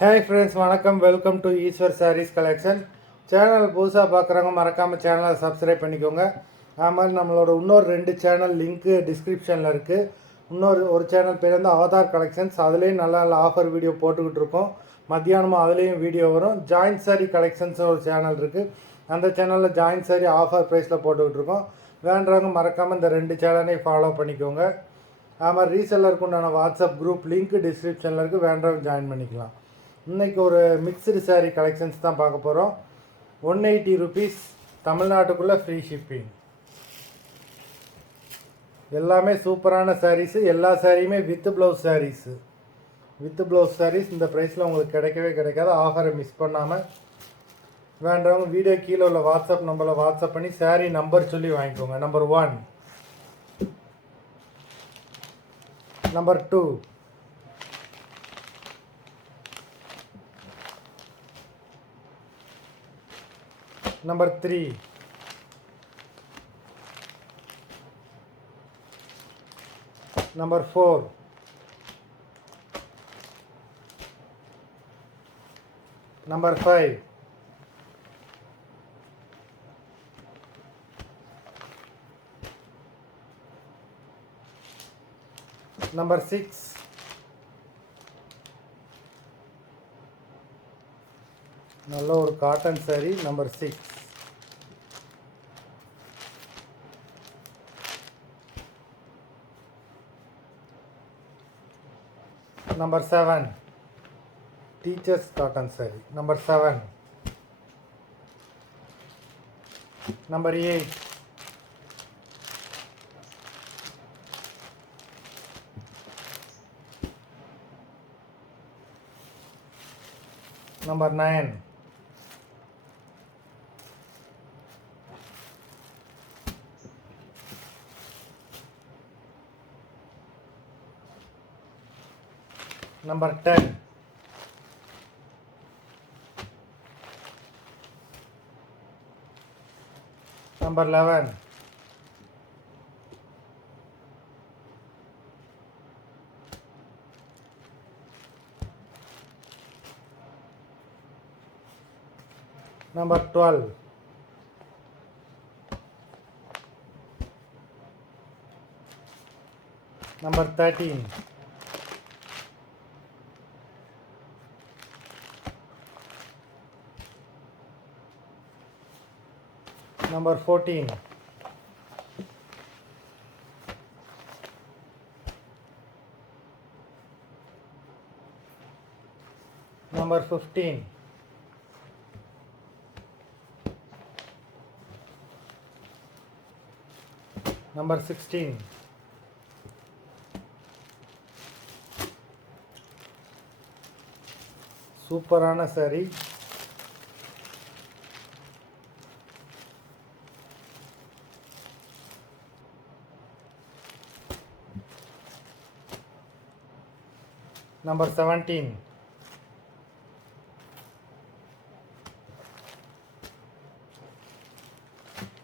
Hi friends, வணக்கம். Welcome to Eshwar sarees collection. Channel புதுசாக பார்க்குறவங்க மறக்காமல் சேனலை சப்ஸ்கிரைப் பண்ணிக்கோங்க. அது மாதிரி நம்மளோட இன்னொரு 2 சேனல் லிங்க்கு டிஸ்கிரிப்ஷனில் இருக்குது. ஒரு சேனல் பேர் வந்து அவதார் கலெக்ஷன்ஸ். அதுலேயும் நல்ல நல்ல ஆஃபர் வீடியோ போட்டுக்கிட்டு இருக்கோம். மத்தியானமும் அதுலேயும் வீடியோ வரும். ஜாயின்ட் சாரி கலெக்ஷன்ஸ் ஒரு சேனல் இருக்குது. அந்த சேனலில் ஜாயின்ட் சாரி ஆஃபர் ப்ரைஸில் போட்டுக்கிட்டு இருக்கோம். வேண்டவங்க மறக்காமல் இந்த 2 சேனலையும் ஃபாலோ பண்ணிக்கோங்க. அது மாதிரி ரீசெல்லருக்கு உண்டான வாட்ஸ்அப் குரூப் லிங்க் டிஸ்கிரிப்ஷனில் இருக்குது. வேண்டவங்க ஜாயின் பண்ணிக்கலாம். இன்றைக்கி ஒரு மிக்சடு சாரீ கலெக்ஷன்ஸ் தான் பார்க்க போகிறோம். 180 ருபீஸ், தமிழ்நாட்டுக்குள்ளே ஃப்ரீ ஷிப்பிங். எல்லாமே சூப்பரான சாரீஸு. எல்லா சாரியுமே வித் ப்ளவுஸ் சாரீஸ். இந்த ப்ரைஸில் உங்களுக்கு கிடைக்கவே கிடைக்காது. ஆஃபரை மிஸ் பண்ணாமல் வேண்டவங்க வீடியோ கீழே உள்ள வாட்ஸ்அப் நம்பரில் வாட்ஸ்அப் பண்ணி சாரீ நம்பர் சொல்லி வாங்கிக்கோங்க. நம்பர் 1, நம்பர் 2, நம்பர் 3, நம்பர் 4, நம்பர் 5, நம்பர் 6, நல்ல ஒரு காட்டன் சாரீ. நம்பர் 6, நம்பர் 7, டீச்சர்ஸ் காட்டன் சாரீ. நம்பர் 7, நம்பர் 8, நம்பர் 9, நம்பர் 10, நம்பர் 11, நம்பர் 12, நம்பர் 13, நம்பர் 14, நம்பர் 15, நம்பர் 16, சூப்பரான சாரீ. நம்பர் 17,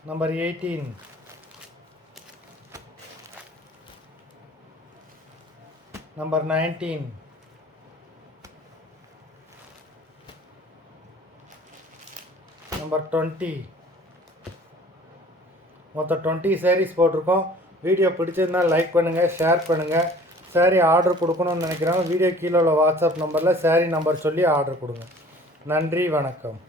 நம்பர் 18, நம்பர் 19, நம்பர் 20. மொத்தம் 20 சாரீஸ் போட்டிருக்கோம். வீடியோ பிடிச்சிருந்தால் லைக் பண்ணுங்கள், ஷேர் பண்ணுங்கள். சாரீ ஆர்டர் கொடுக்கணும்னு நினைக்கிறவங்க வீடியோ கீழே உள்ள வாட்ஸ்அப் நம்பரில் சாரீ நம்பர் சொல்லி ஆர்டர் கொடுங்க. நன்றி, வணக்கம்.